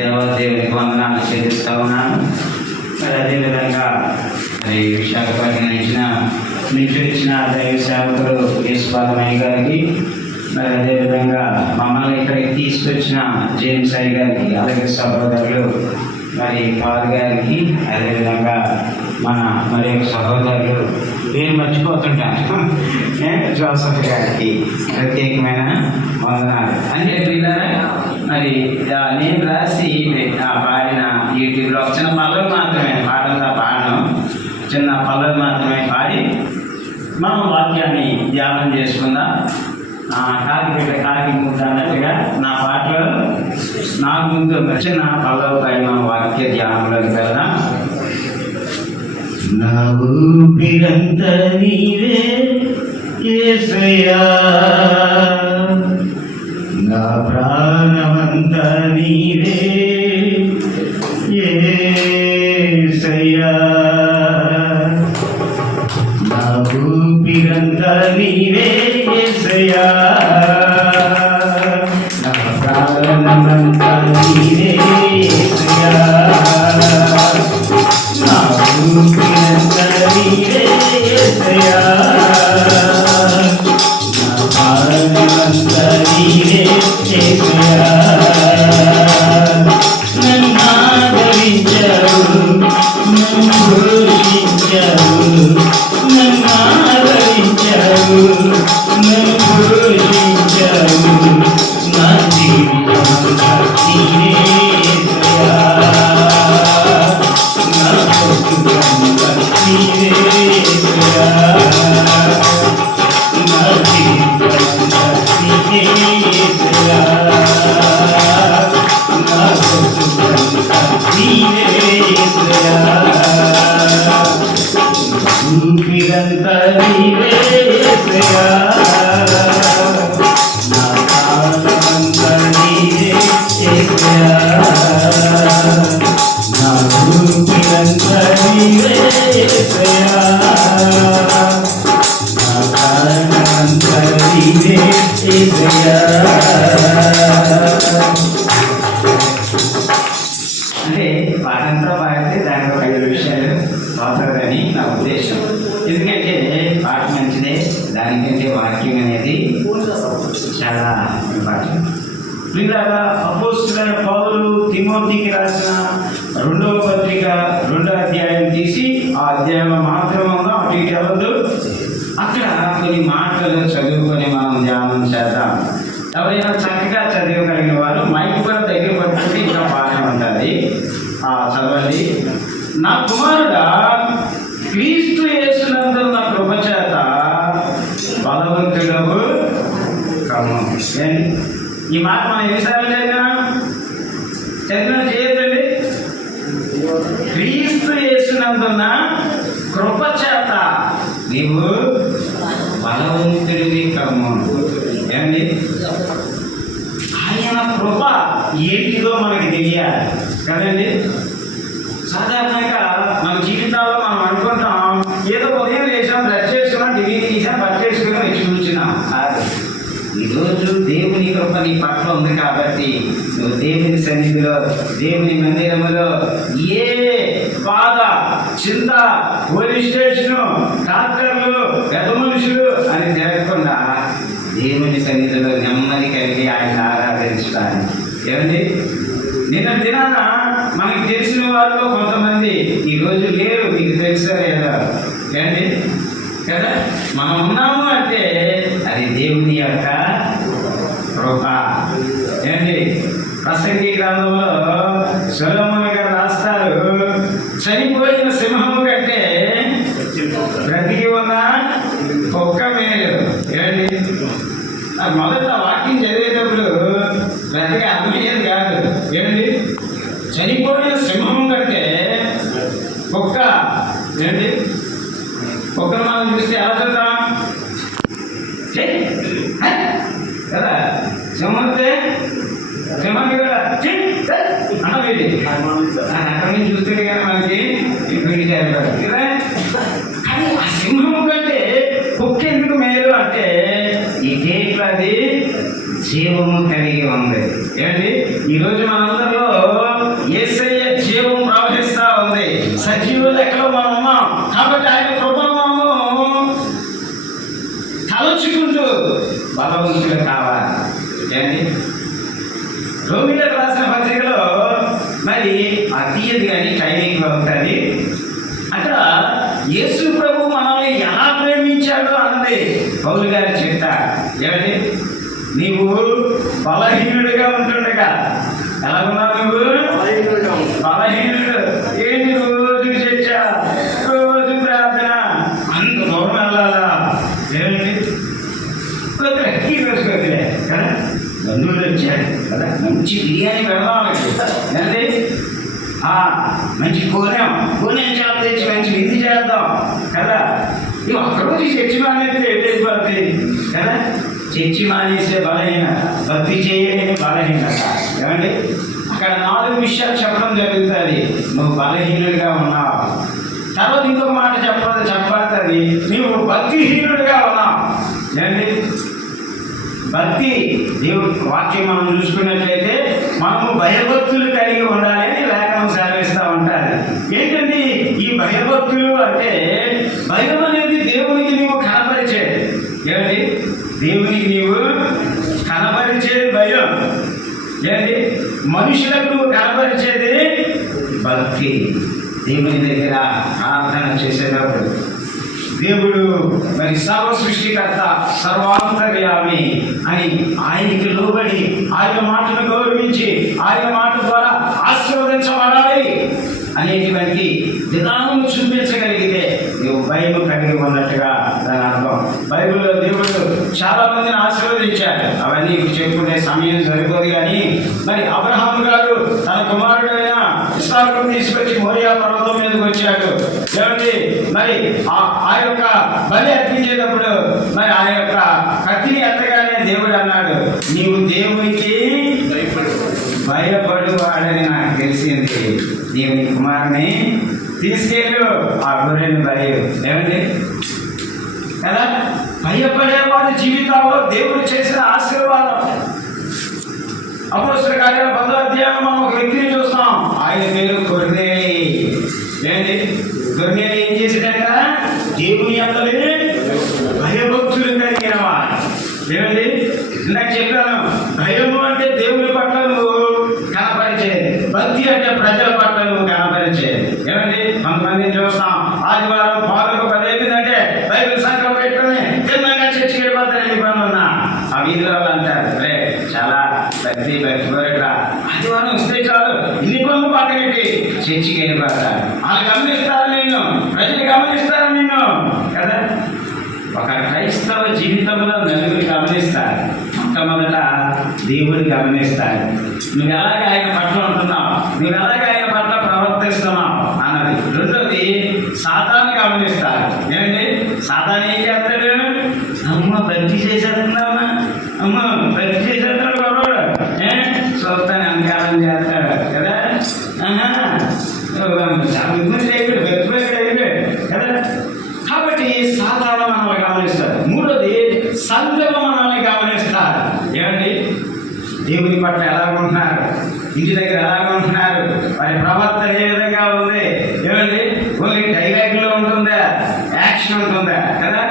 దేవాదేవునికి వందనాలు చెల్లిస్తూ ఉన్నాను. మరి అదేవిధంగా మరి విశాఖపట్నం నుంచి వచ్చిన దైవ సేవకుడు యేసుపాదమయ్య గారికి, మరి అదేవిధంగా మమ్మల్ని ఇక్కడికి తీసుకొచ్చిన జేమ్స్ అయ్య గారికి, అలాగే సహోదరులు మరి పాల్ గారికి, అదేవిధంగా మరి సహోదరులు పేరు మర్చిపోతుంటాను జోసఫ్ గారికి ప్రత్యేకమైన వందనాలు. అంటే పిల్లరా మరి నేను రాసి పాడిన యూట్యూబ్లో చిన్న పల్లవి మాత్రమే, పాటంతా పాడను, చిన్న పల్లవి మాత్రమే పాడి మనం వాక్యాన్ని ధ్యానం చేసుకుందాం. కాకి ముద్ద అన్నట్టుగా నా పాటలో నాకు ముందు చిన్న పల్లవిపై మనం వాక్య ధ్యానంలోకి వెళ్దాం. నా ఊపిరంత నీవే యేసయ్యా, నా ప్రాణమంత నీవే యేసయ్యా, నా ఊపిరంత నీవే యేసయ్యా, నా ప్రాణమంత నీవే యేసయ్యా, నా ఊపిరంత నీవే యేసయ్యా, నా ప్రాణమంత నీవే యేసయ్యా, నన్ను ఆదరించావు, నన్ను పోషించావు, నన్ను ఆదరించావు, నన్ను పోషించావు, నా జీవితమంతా నీవే యేసయ్యా, నా బ్రతుకంతా నీవే యేసయ్యా, నా జీవితమంతా నీవే యేసయ్యా, నా బ్రతుకంతా నీవే యేసయ్యా, ఊపిరంతా నీవే యేసయ్యా, నా ప్రాణమంతా నీవే యేసయ్యా, నా ఊపిరంతా నీవే యేసయ్యా, నా ప్రాణమంతా నీవే యేసయ్యా. అంటే పాటంతా పాడితే దాంట్లో 5 విషయాలు అవుతుందని నా ఉద్దేశం. ఎందుకంటే పాట మంచిదే, దానికంటే వాక్యం అనేది చాలా ఇంపార్టెంట్. పిల్లల అపోస్తలుడైన పౌలు తిమోతికి రాసిన 2వ పత్రిక 2వ అధ్యాయం తీసి ఆ అధ్యాయంలో మాత్రం ఉందో అటు ఇటు అవ్వద్దు. అక్కడ కొన్ని మాటలు చదువుకొని మనం ధ్యానం చేద్దాం. ఎవరైనా చక్కగా చదవగలిగిన వారు మైక్ కూడా దగ్గర పట్టుకుంటే ఇంకా బాగానే ఉంటుంది. చదవండి. నా కుమారుడా, క్రీస్తు యేసునందు నా కృప చేత బలవంతుడవు కమ్ము. ఈ మాట మనం ఎన్నిసార్లు చదివినా చేయొద్దండి. క్రీస్తు యేసునందున్న కృప చేత నీవు బలవంతుడివి కమ్ము. ఏమండి, ఆయన కృప ఏంటిదో మనకి తెలియాలి కదండి. సాధారణంగా మన జీవితాల్లో మనం అనుకుంటాం, ఏదో ఉదయం లేచాం, బ్రష్ చేసుకున్నాం, టీవీ తీసాం, బట్ట వేసుకున్నాం, ఇచ్చి కూర్చున్నాం. ఈరోజు దేవుని కృప నీ పట్ల ఉంది కాబట్టి నువ్వు దేవుని సన్నిధిలో, దేవుని మందిరములో ఏ బాధ, చింత, పోలీస్ స్టేషను, డాక్టర్లు, పెద్ద మనుషులు అని తిరగకుండా దేవుని సన్నిధిలో నెమ్మది కలిగి ఆయన ఆరాధించడానికి. ఏమండి, నిన్న దినాన మనకి తెలిసిన వారిలో కొంతమంది ఈరోజు లేరు, మీకు తెలుసా లేదా? ఏమండి కదా, మనం ఉన్నాము అంటే అది దేవుని యొక్క కృప. ఏమండి, ప్రసంగి గ్రంథంలో సొలొమోను గారు రాస్తారు, చనిపోయిన సింహము కంటే బ్రతికి ఉన్న కుక్క మేలు. ఏమండి, మొదట వాక్యం చదివేటప్పుడు బ్రతికి అర్థమయ్యేది కాదు. ఏమండి, చనిపోయిన సింహం కంటే కుక్క. ఏంటి, కుక్కను మనం చూస్తే ఎలా చూద్దాం కదా, సింహంతే సింహాన్ని కూడా అన్నది అక్కడి నుంచి చూస్తుంటే కానీ మనకి ఇప్పుడు కదా. కానీ ఆ సింహము కంటే కుక్క ఎందుకు మేలు అంటే ఈ కేట్లది జీవము కలిగి ఉంది. ఏమండి, ఈరోజు మనందరిలో యేసయ్య జీవం ప్రవహిస్తా ఉంది. సజీవ లెక్కలో మనం ఉన్నాం. కాబట్టి ఆయన కృపను మనము తలుచుకుంటూ బలవంతులు కావాలి. ఏంటి రోమిలకు రాసిన పత్రికలో మరి అతీయది కానీ టైం ఎక్కువ అవుతుంది. అక్కడ యేసు ప్రభు మనల్ని ఎలా ప్రేమించాడో అన్నది పౌలు గారు చెప్తారు. ఏమండి, నీవు బలహీనుడిగా ఉంటుండగా ఎలా ఉన్నావు? నువ్వు బలహీనుడు. ఏంటి రోజు చర్చ, రోజు ప్రార్థన, అంత దూరం వెళ్ళాలా? ఏమిటి ఈ రోజు వదిలే కదా, బంధువులు వచ్చాడు కదా, మంచి బిర్యానీ పెడదాం అంటే మంచి కోనేం చేప తెచ్చి మంచి విందు చేద్దాం కదా. ఇవి ఒక్కరోజు చర్చి మానేస్తే వెళ్ళిపోతాయి కదా. చర్చి మానేసే బలహీన, భక్తి చేయలేని బలహీనత. ఏమండి, అక్కడ 4 విషయాలు చెప్పడం జరుగుతుంది. నువ్వు బలహీనుడిగా ఉన్నావు. తర్వాత ఇంకొక మాట చెప్పబడుతుంది, నువ్వు భక్తిహీనుడిగా ఉన్నావు. ఏమండి, భక్తి దేవుడి వాక్యం మనం చూసుకున్నట్లయితే మనము భయభక్తులు కలిగి ఉండాలి అని లేఖనం సెలవిస్తూ ఉంటారు. ఏంటండి ఈ భయభక్తులు అంటే? భయం అనేది దేవునికి నీవు కనపరిచేది. ఏమండి, దేవునికి నీవు కనపరిచేది భయం. ఏంటి, మనుషులకు నువ్వు కనపరిచేది భక్తి. దేవుని దగ్గర ప్రార్థన చేసేటప్పుడు దేవుడు మరి సర్వ సృష్టికర్త, సర్వాంతర్యామి అని ఆయనకి లోబడి ఆయన మాటను గౌరవించి ఆయన మాట ద్వారా ఆశీర్వదించబడాలి అనేటువంటి విధానం చూపించగలిగితే నువ్వు భయం కలిగి ఉన్నట్టుగా దాని అర్థం. బైబిల్లో దేవుడు చాలా మందిని ఆశీర్వదించాడు. అవన్నీ చెప్పుకునే సమయం సరిపోదు. కానీ మరి అబ్రహాము గారు తన కుమారుడైన ఇస్సాకును తీసుకొచ్చి మోరియా పర్వతం మీదకి వచ్చాడు. ఏమండి, మరి ఆ యొక్క బలి అర్పించేటప్పుడు మరి ఆ యొక్క కత్తిని ఎత్తగానే దేవుడు అన్నాడు, నీవు దేవునికి భయపడు వాడని నాకు తెలిసింది. నీవు నీ కుమారుని తీసుకెళ్ళు ఆ గొర్రెని బలి. ఏమండి కదా, భయపడే వారి జీవితాల్లో దేవుడు చేసిన ఆశీర్వాదం. అపోస్తలుల కార్యాల 10వ అధ్యాయంలో మనం ఒక వ్యక్తిని చూస్తాం. ఆయన పేరు కొర్నేలి. ఏంటి, కొర్నేలి ఏం చేసాడంట? దేవుని అందరి భయభక్తులు కలిగిన వాడు. ఏమండి, ఇందాక చెప్పాను, భయము అంటే దేవుని పట్ల నువ్వు కనపరిచేది, భక్తి అంటే ప్రజల పట్ల నువ్వు కనపరిచేది. ఏమండి, కొంతమందిని చూస్తాం, ఆదివారం పాలకు 10 అయిపోయిందంటే బైబిల్ సంఖ్య పెట్టుకుని తిన్నగా చర్చికి వెళ్ళిపోతారు. ఎన్ని పనులు ఉన్నా ఆ వీధిలో వాళ్ళు అంటారు, రే చాలా భక్తి కోరికరా, ఆదివారం వస్తే చాలు ఇన్ని పనులు పక్కనెట్టి చర్చికి వెళ్ళిపోతారు. వాళ్ళు గమనిస్తారు నిన్ను, ప్రజలు గమనిస్తారు నిన్ను కదా. ఒక క్రైస్తవ జీవితంలో నలుగురు గమనిస్తారు. మొట్టమొదట దేవుడు గమనిస్తాడు. నువ్వు ఎలాగ ఆయన పట్ల ఉంటున్నావు, నువ్వు ఎలాగ ఆయన పట్ల ప్రవర్తిస్తున్నావు అన్నది. రెండోది సాతాను గమనిస్తాడు. ఏమండి, సాతాను ఏం చేస్తాడు? అమ్మ భక్తి చేసేస్తున్నావా, అమ్మ భక్తి చేసేస్తాడు బాబు, చూస్తాను అంకారం చేస్తాడు కదా. కదా. కాబట్టి సాధారణ మనల్ని గమనిస్తారు. మూడోది సంఘం మనల్ని గమనిస్తారు. ఏమండి, దేవుని పట్ల ఎలాగుంటున్నారు, ఇంటి దగ్గర ఎలాగుంటున్నారు, వారి ప్రవర్తన ఏ విధంగా ఉంది. ఏమండి, ఓన్లీ డైలాగ్లో ఉంటుందా, యాక్షన్ ఉంటుందా కదా.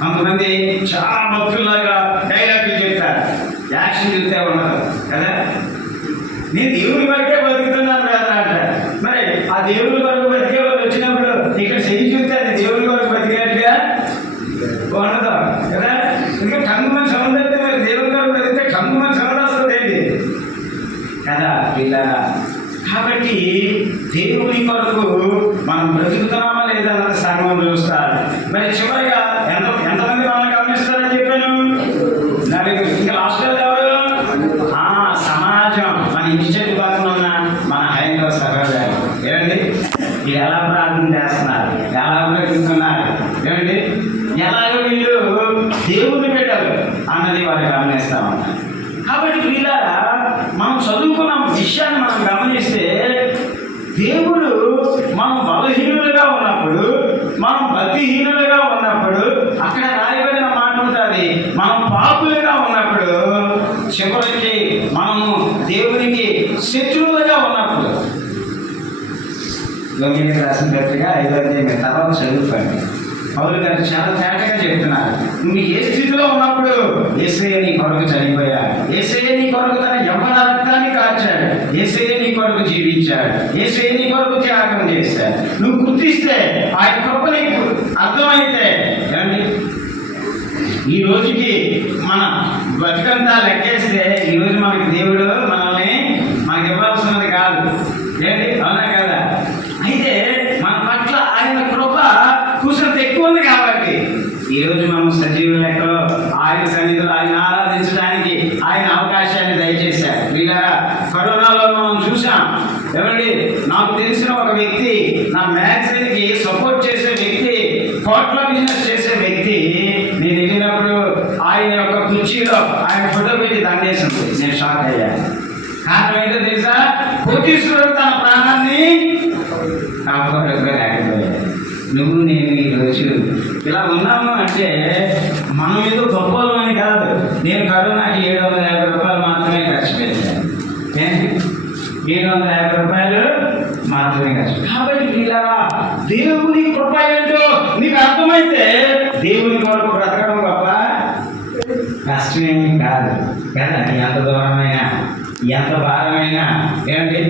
కొంతమంది చాలా భక్తుల్లాగా డైలాగులు చెప్తారు, యాక్షన్ చూస్తే ఉండదు కదా. నేను దేవుని వరకే బతుకుతున్నాను కదా అంటారు. మరి ఆ దేవుని వరకు బతికే వాళ్ళు వచ్చినప్పుడు ఇక్కడ చెయ్యి చూస్తే అది దేవుని వరకు బతికినట్టుగా ఉండదు కదా. ఇంకా కన్నుమని సౌండ్ అయితే మరి దేవుని వరకు బతికితే కన్నుమని సౌండ్ వస్తుంది ఏంటి కదా పిల్లరా. కాబట్టి దేవుని కొరకు మనం బ్రతుకుతున్నామా లేదా అన్నది సంఘం చూస్తారు. మరి చివరిగా ఎంతమంది మనల్ని గమనిస్తారని చెప్పాను? నలుగురు. ఇంకా లాస్ట్లో ఎవరు? సమాజం. మన ఇంటి చెట్టు పక్కన ఉన్న మన హైందవ సహోదరులు. ఏమండి, వీళ్ళు ఎలా ప్రార్థన చేస్తున్నారు, ఎలా బ్రతుకుతున్నారు, ఏమండి, ఎలాగో వీళ్ళు దేవుని బిడ్డలు అన్నది వారు గమనిస్తా ఉన్నారు. కాబట్టి వీళ్ళారా మనం చదువుకున్న విషయాన్ని మనం గమనిస్తే దేవుడు మనం బలహీనులుగా ఉన్నప్పుడు, మనం భక్తిహీనులుగా ఉన్నప్పుడు అక్కడ రాయబడిన మాట ఉంటుంది, మనం పాపులుగా ఉన్నప్పుడు, చివరికి మనము దేవునికి శత్రువులుగా ఉన్నప్పుడు రోమిలకు రాసిన పత్రిక 5వ అధ్యాయం తర్వాత చదువుకోండి. పౌలు గారు చాలా తేటగా చెప్తున్నారు. నువ్వు ఏ స్థితిలో ఉన్నప్పుడు యేసయ్య నీ కొరకు చనిపోయాడు, యేసయ్య నీ కొరకు తన యవ్వన రక్తాన్ని కార్చాడు, యేసయ్య నీ కొరకు జీవించాడు, యేసయ్య నీ కొరకు త్యాగం చేశాడు. నువ్వు గుర్తిస్తే ఆయన కృప నీకు అర్థమైతే ఏమండి, ఈ రోజుకి మన బతుకంతా లెక్కేస్తే ఈరోజు మనకి దేవుడు మనకి ఇవ్వాల్సినది కాదు. ఏంటి, అవునా కదా? అయితే మన పట్ల ఆయన కృప కూసంత ఎక్కువ ఉంది కాబట్టి ఈరోజు మనం సజీవ లెక్కలో ఆయన సన్నిధిలో ఆయన ఆరాధించడానికి ఆయన అవకాశాన్ని దయచేశారు. వీళ్ళారా, కరోనాలో మనం చూసాం. ఏమండి, నాకు తెలిసిన ఒక వ్యక్తి, నా మ్యాగజైన్కి సపోర్ట్ చేసే వ్యక్తి, కోట్ల బిజినెస్ చేసే వ్యక్తి, నేను వెళ్ళినప్పుడు ఆయన యొక్క కుర్చీలో ఆయన ఫోటో పెట్టి దండేసింది. నేను షాక్ అయ్యాను. కారణం ఏంటో తెలుసా? కోటీశ్వరుడు తన ప్రాణాన్ని కాపాడుకోలేకపోయాడు. నువ్వు నేను ఈరోజు ఇలా ఉన్నాము అంటే మనం ఏదో గొప్పలు అని కాదు. నేను కరోనాకి 750 రూపాయలు మాత్రమే ఖర్చు పెట్టాను. 750 రూపాయలు మాత్రమే ఖర్చు. కాబట్టి ఇలా దేవుని కృప ఏంటో నీకు అర్థమైతే దేవుని కొరకు బ్రతకడం గొప్ప కష్టమేమి కాదు కదా. ఎంత దూరమైనా ఎంత భారమైనా ఏమంటే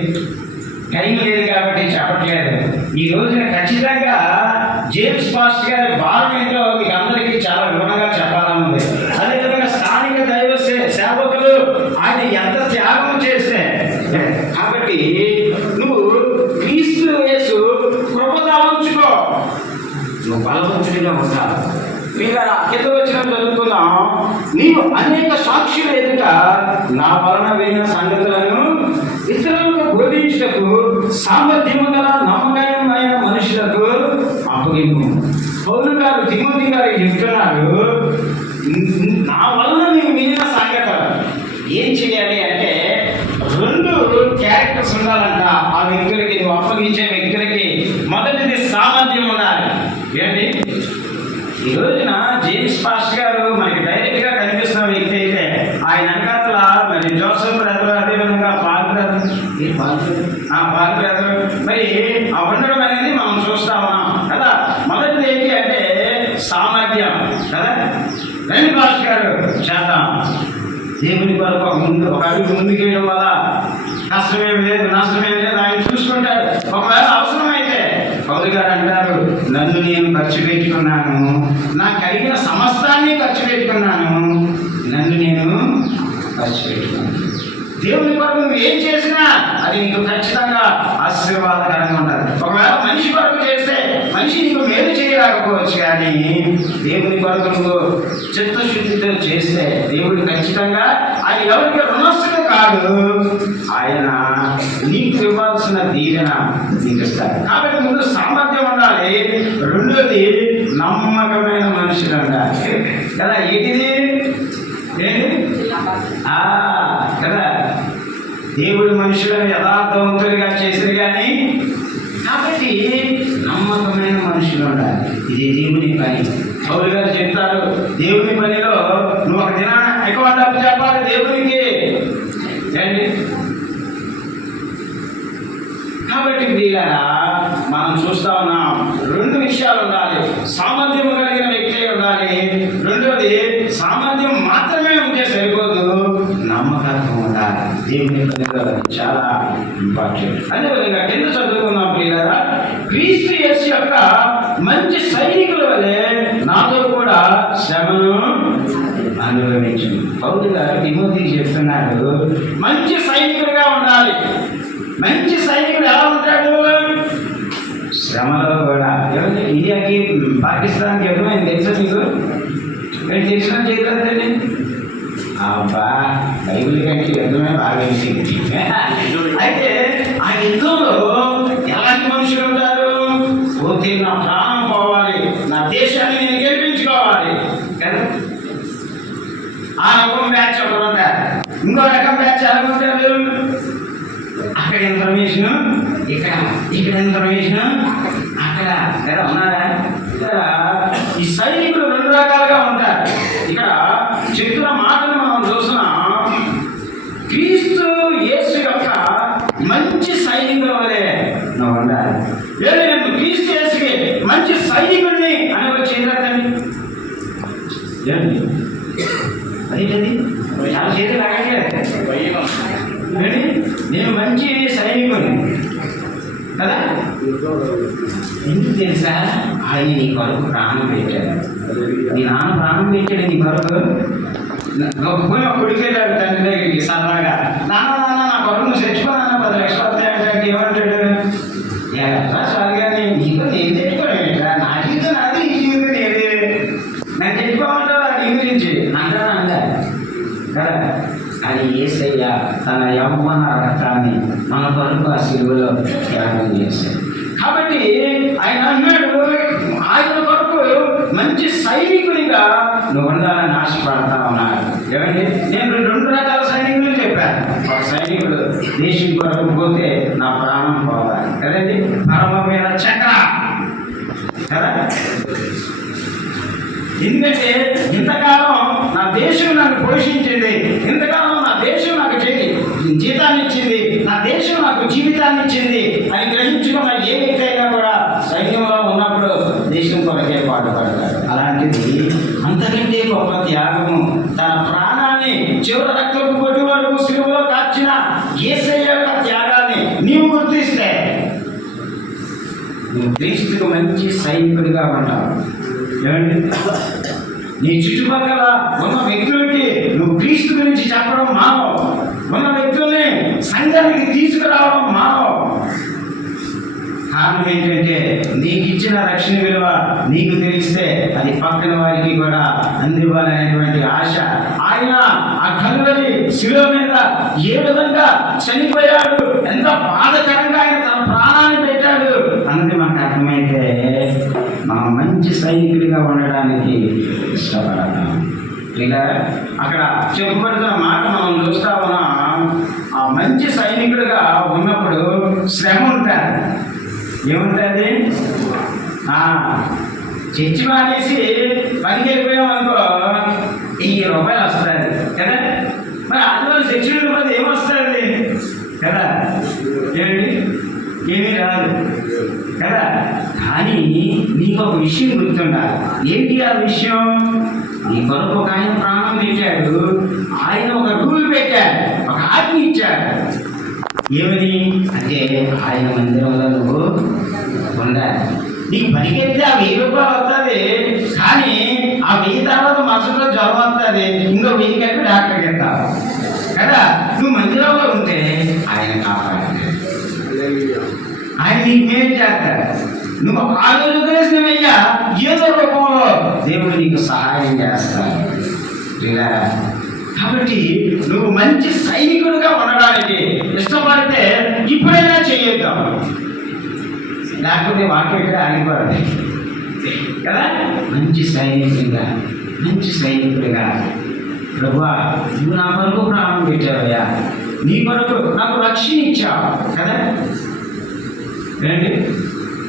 టైం లేదు కాబట్టి చెప్పట్లేదు. ఈ రోజున ఖచ్చితంగా జేమ్స్ పాస్ట్ గారి భారం ఏంటో మీకు అందరికీ చాలా వివరంగా చెప్పాలని ఉంది. అదేవిధంగా స్థానిక దైవ సేవకులు ఆయన ఎంత త్యాగం చేస్తే, కాబట్టి నువ్వు క్రీస్తు యేసు కృపతో ఉంచుకో, నువ్వు బలవంతుడిగా ఉంటావు. మీరు కింద వచ్చిన చదువుకుందాం. నీవు అనేక సాక్షుల ఎదుట నా వలన విన్న సంగతులను ఇతరులకు బోధించుటకు సామర్థ్యము గల నమ్మకమైన మనుషులకు అప్పగింపు. పౌలు గారు తిమోతి గారికి చెప్తున్నారు, నా వలన నీవు విన్న సంగతులు ఏం చేయాలి అంటే 2 క్యారెక్టర్స్ ఉండాలంట. ఆ వ్యక్తులకి, నువ్వు అప్పగించే వ్యక్తులకి మొదటిది సామర్థ్యం ఉండాలి. ఏంటి, ఈ రోజున జేమ్స్ పాస్ట్ గారు మనకి డైరెక్ట్ గా కనిపిస్తున్న వ్యక్తి అయితే ఆయన వెనకాతల మరి జోసెఫ్ బ్రదర్, అదేవిధంగా పాల్ బ్రదర్ మరి ఆ ఉండడం అనేది మనం చూస్తా ఉన్నాం కదా. మొదటిది ఏంటి అంటే సామర్థ్యం కదా. రండి పాస్ట్ గారు చేద్దాం, దేవుని కొరకు ఒక అడుగు ముందుకు వేయడం వల్ల కష్టమేమి లేదు, నష్టమేమి లేదు, ఆయన చూసుకుంటాడు. ఒకవేళ అవసరమైతే పౌలు గారు అంటారు, నన్ను నేను ఖర్చు పెట్టుకున్నాను, నాకు కలిగిన సమస్తాన్ని ఖర్చు పెట్టుకున్నాను, నన్ను నేను ఖర్చు పెట్టుకున్నాను. దేవుని కొరకు నువ్వు ఏం చేసినా అది నీకు ఖచ్చితంగా ఆశీర్వాదకరంగా ఉంటుంది. ఒకవేళ మనిషి కొరకు చేస్తే మనిషి నీకు మేలు చేయలేకపోవచ్చు, కానీ దేవుని కొరకు నువ్వు చిత్తశుద్ధితో చేస్తే దేవుడు ఖచ్చితంగా ఆయన ఎవరికి రుణస్తుడు కాదు, ఆయన నీకు ఇవ్వాల్సిన దీవెన నీకు ఇస్తాడు. కాబట్టి ముందు సామర్థ్యం ఉండాలి, రెండోది నమ్మకమైన మనుషులు ఉండాలి కదా. ఏంటిది కదా, దేవుడు మనుషులను యథార్థవంతులుగా చేసింది కానీ, కాబట్టి నమ్మకమైన మనుషులు ఉండాలి. ఇది దేవుని పని. పౌలు గారు చెప్తారు, దేవుని పనిలో నువ్వు ఒక దినాన ఎక్కువ డబ్బు చెప్పాలి దేవునికి. కాబట్టి వీళ్ళ మనం చూస్తా ఉన్నాం, 2 విషయాలు ఉండాలి. సామర్థ్యం కలిగిన వ్యక్తి ఉండాలి. రెండోది సామర్థ్యం మాత్రమే ఉంటే సరిపోదు, నమ్మకత్వం ఉండాలి. దేవుని పనిలో చాలా ఇంపార్టెంట్. అదేవిధంగా కింద చదువుకుందాం ప్రియులారా. క్రీస్తు యేసు యొక్క మంచి సైనికుల వలె నాతో కూడా శ్రమను అనుభవించింది. పౌలు గారు తిమోతికి చెప్తున్నాడు, మంచి సైనికుడిగా ఉండాలి. మంచి సైనికుడు ఎలా ఉంటాడు? శ్రమలో కూడా. ఇండియాకి పాకిస్తాన్కి యుద్ధమైంది తెలుసా మీకు? మీరు తెలిసిన చేయలేదండి. అబ్బా, బైబిల్ కంటే యుద్ధమే బాగా తెలిసింది. అయితే ఆ యుద్ధంలో ఎలాంటి మనుషులు ఉంటారు? పోతే నా ప్రాణం పోవాలి, నా దేశాన్ని నేను గెలిపించుకోవాలి కదా. ఆ రకం బ్యాచ్ ఒకరు ఉంటారు, ఇంకో రకం బ్యాచ్ ఎలా ఉంటారు? అక్కడ ఇన్ఫర్మేషన్, ఇక్కడ ఇన్ఫర్మేషన్, అక్కడ కదా ఉన్నారా? ఇక్కడ ఈ సైనికులు 2 రకాలుగా ఉంటారు. ఇక్కడ చెప్తున్న మాటలు మనం చూస్తున్నాం. క్రీస్తు యేసు యొక్క మంచి సైనికుల వలె నువ్వు ఉండాలి. లేదు నేను క్రీస్తు యేసుకి మంచి సైనికుడిని అని ఒక చేతులండి. ఏంటి అదేంటది చాలా చేతులు లాగానే నేను మంచి సైనికుడిని కదా. ఎందుకు తెలుసా? ఆయన నీ కొరకు ప్రాణం పెట్టాడు. నీ నాన్న ప్రాణం పెట్టాడు నీ కొరకు. పోయి ఒక కొడుకు వెళ్ళాడు తండ్రి దగ్గరికి సరదాగా, నాన్న నా కొరకు నువ్వు చచ్చిపోనా 10 లక్షలు వస్తాయంటే ఏమంటాడు? ఎలా చాలు కానీ నీకు నేను తెచ్చుకోలేట, నా జీవితం నాది, నీ జీవితం నేది, నేను తెచ్చుకోమంటావు నీ గురించి అంటారా అంటారు కదా. అది యేసయ్య తన యవ్వన రక్తాన్ని మన కొరకు ఆ శిలువలో త్యాగం చేశాడు. కాబట్టి ఆయన అన్నాడు, ఆయన కొరకు మంచి సైనికునిగా నువ్వు ఉండాలని ఆశపడతా ఉన్నాడు. ఏమండి, నేను 2 రకాల సైనికులు చెప్పాను. ఒక సైనికుడు దేశం కొరకు పోతే నా ప్రాణం పోవాలి కదండి, పరమమైన చక్ర కదా. ఎందుకంటే ఇంతకాలం నా దేశం నాకు పోషించింది, ఇంతకాలం నా దేశం నాకు జీతాన్ని ఇచ్చింది, నా దేశం నాకు జీవితాన్ని ఇచ్చింది అని గ్రహించుకున్న ఏ వ్యక్తి అయినా కూడా సైన్యంలో ఉన్నప్పుడు దేశం కొరకే పాటుపడతాడు. అలాంటిది అంతకంటే గొప్ప త్యాగము, తన ప్రాణాన్ని చివరి రక్తపు కొట్టి వరకు సిలువలో కార్చిన యేసయ్య యొక్క త్యాగాన్ని నీవు గుర్తిస్తే నువ్వు క్రీస్తుకు మంచి సైనికుడిగా ఉంటావు. ఏమండి, నీ చుట్టుపక్కల ఉన్న వ్యక్తులకి నువ్వు క్రీస్తు గురించి చెప్పడం మానవు, ఉన్న వ్యక్తుల్ని సంఘానికి తీసుకురావడం మానవు. కారణం ఏంటంటే నీకు ఇచ్చిన రక్షణ విలువ నీకు తెలిస్తే అది పక్కన వారికి కూడా అందివ్వాలనేటువంటి ఆశ. ఆయన ఆ కలువరి శిలువ మీద ఏ విధంగా చనిపోయాడు, ఎంత బాధకరంగా ఆయన తన ప్రాణాన్ని పెట్టాడు అన్నది మనకు అర్థమైతే మనం మంచి సైనికుడిగా ఉండడానికి ఇష్టపడతాం. ఇక అక్కడ చెప్పబడుతున్న మాట మనం చూస్తా ఉన్నాం. ఆ మంచి సైనికుడిగా ఉన్నప్పుడు శ్రమ ఉంటుంది. ఏముంటుంది? చర్చి మానేసి పనికి వెళ్ళిపోయాం అనుకో 1000 రూపాయలు వస్తుంది కదా. మరి అందువల్ల చర్చి వెళ్ళిపోతే ఏమొస్తుంది కదా, ఏమిటి ఏమీ రాదు కదా. కానీ నీకు ఒక విషయం గుర్తుండాలి. ఏంటి ఆ విషయం? నీ కొరకు ఒక ఆయన ప్రాణం పెట్టాడు, ఆయన ఒక రూల్ పెట్టాడు, ఒక ఆజ్ఞ ఇచ్చాడు. ఏమని అంటే ఆయన మందిరంలో నువ్వు ఉండాలి. నీకు పనికెళ్తే ఆ 1000 రూపాయలు వస్తుంది, కానీ ఆ 1000 తర్వాత మనుషుల్లో జ్వరం వస్తుంది, ఇంకో 1000 కలిపి డాక్టర్కి వెళ్తావు కదా. నువ్వు మందిరంలో ఉంటే ఆయన కాపాడు, ఆయన నీకు మేలు చేస్తాడు. నువ్వు ఆ రోజు తెలిసినవయ్యా ఏదో రూపంలో దేవుడు నీకు సహాయం చేస్తాడు. కాబట్టి నువ్వు మంచి సైనికుడిగా ఉండడానికి ఇష్టపడితే ఇప్పుడైనా చేయొద్దాం, లేకపోతే వాక్యం ఇక్కడ ఆగిపోతుంది కదా. మంచి సైనికుడిగా ప్రభువా నువ్వు నా కొరకు ప్రాణం పెట్టావయ్యా, నీ కొరకు నాకు రక్షణ ఇచ్చావు కదా. రండి,